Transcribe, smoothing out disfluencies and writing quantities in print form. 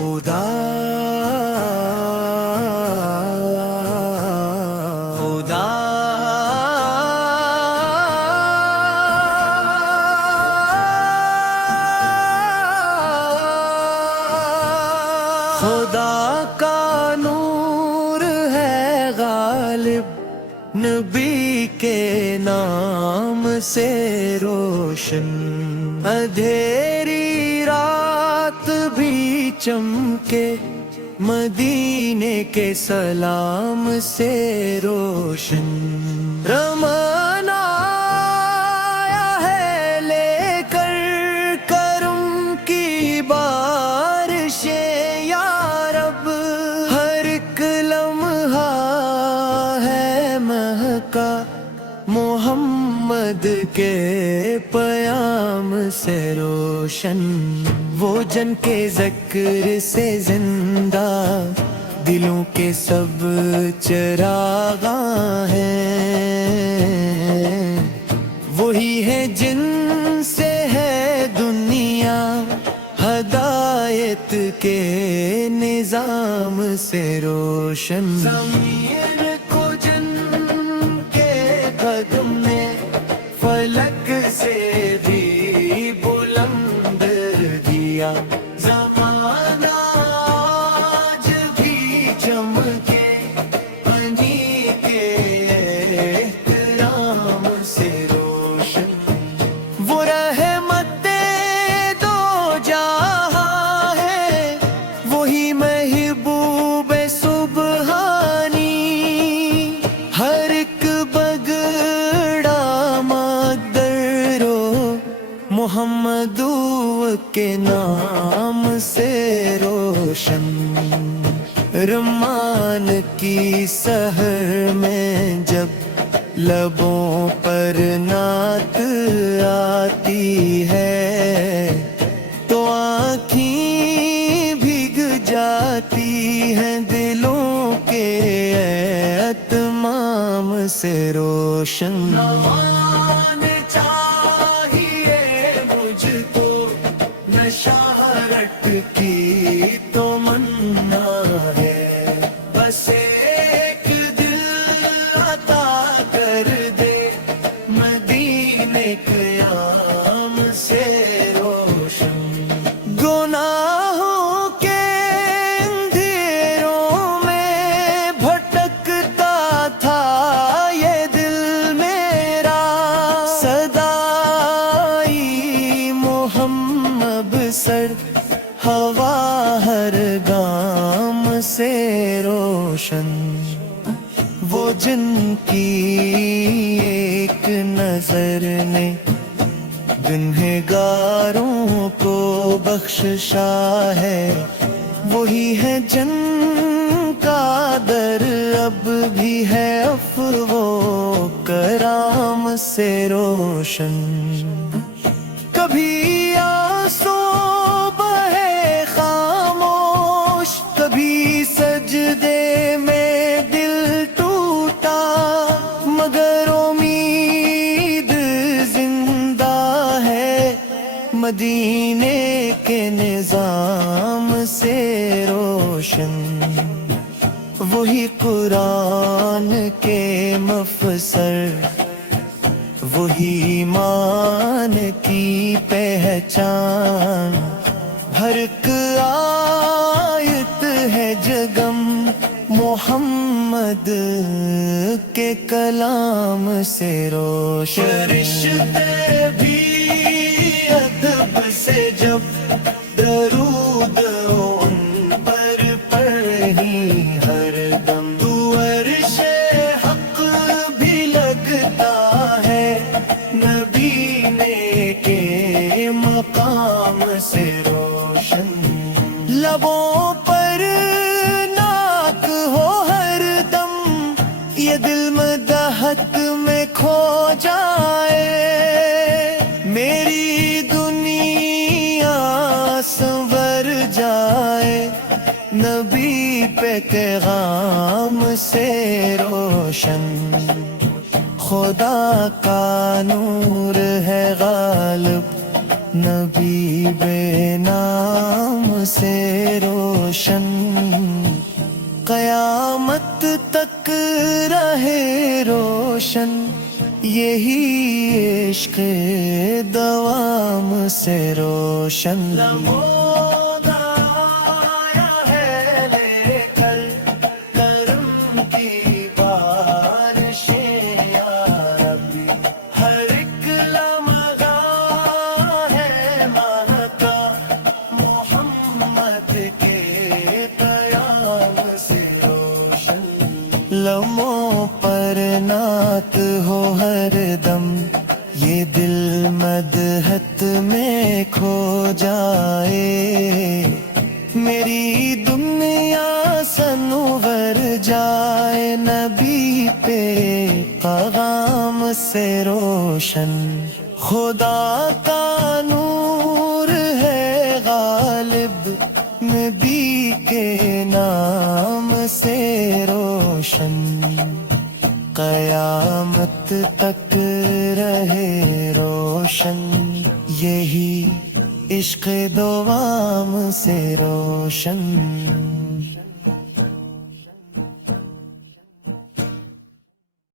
خدا خدا خدا کا نور ہے غالب، نبی کے نام سے روشن، اندھیری رات بھی چمکے مدینے کے سلام سے روشن۔ رمضان آیا ہے لے کر کرم کی بارشیں یا رب، ہر ایک لمحہ ہے مہکا محمد کے پیام سے روشن۔ وہ جن کے ذکر سے زندہ دلوں کے سب چراغاں ہیں، وہی ہے جن سے ہے دنیا ہدایت کے نظام سے روشن۔ ضمیر کو جن کے قدم نے فلک سے بھی بلند دیا، زمانہ آج بھی چمکے پنی کے احترام سے روشن۔ وہ رحمت دو جہاں ہے، وہی محبوب سبحانی، ہر ایک بگڑا مقدر محمد کے نام سے روشن۔ رمان کی سحر میں جب لبوں پر نعت آتی ہے تو آنکھیں بھگ جاتی ہیں دلوں کے اتمام سے روشن۔ شہرت کی تو منا ہے، بس ایک دل عطا کر دے مدینے قیام سے روشن۔ گناہوں کے اندھیروں میں بھٹکتا تھا یہ دل میرا، صدائی محمد سر ہوا ہر گام سے روشن۔ وہ جن کی ایک نظر نے گنہگاروں کو بخشا ہے، وہی ہے جن کا در اب بھی ہے عفو و کرام سے روشن۔ کبھی آنسو بہے خاموش، کبھی سجدے میں دل ٹوٹا، مگر امید زندہ ہے مدینے کے نظام سے روشن۔ وہی قرآن کے مفسر، وہی ایمان کی پہچان، ہر ایک آیت ہے جگم محمد کے کلام سے روشن۔ فرشتے بھی ادب سے جب درود ان پر پڑھی ہر دم، تو عرش حق بھی لگتا ہے نبی کے مقام سے روشن۔ لبوں پر ناک ہو ہر دم، یہ دل مدحت میں کھو جائے، میری دنیا سنور جائے نبی پہ پیغام سے روشن۔ خدا کا نور ہے غالب، نبی بے نام سے روشن، قیامت تک رہے روشن، یہی عشق دوام سے روشن۔ لمحوں پر نعت ہو ہر دم، یہ دل مدحت میں کھو جائے، میری دنیا سنور جائے، نبی پہ پیغام سے روشن۔ خدا کا نور ہے غالب، نبی کے نام سے روشن، قیامت تک رہے روشن، یہی عشق دوام سے روشن۔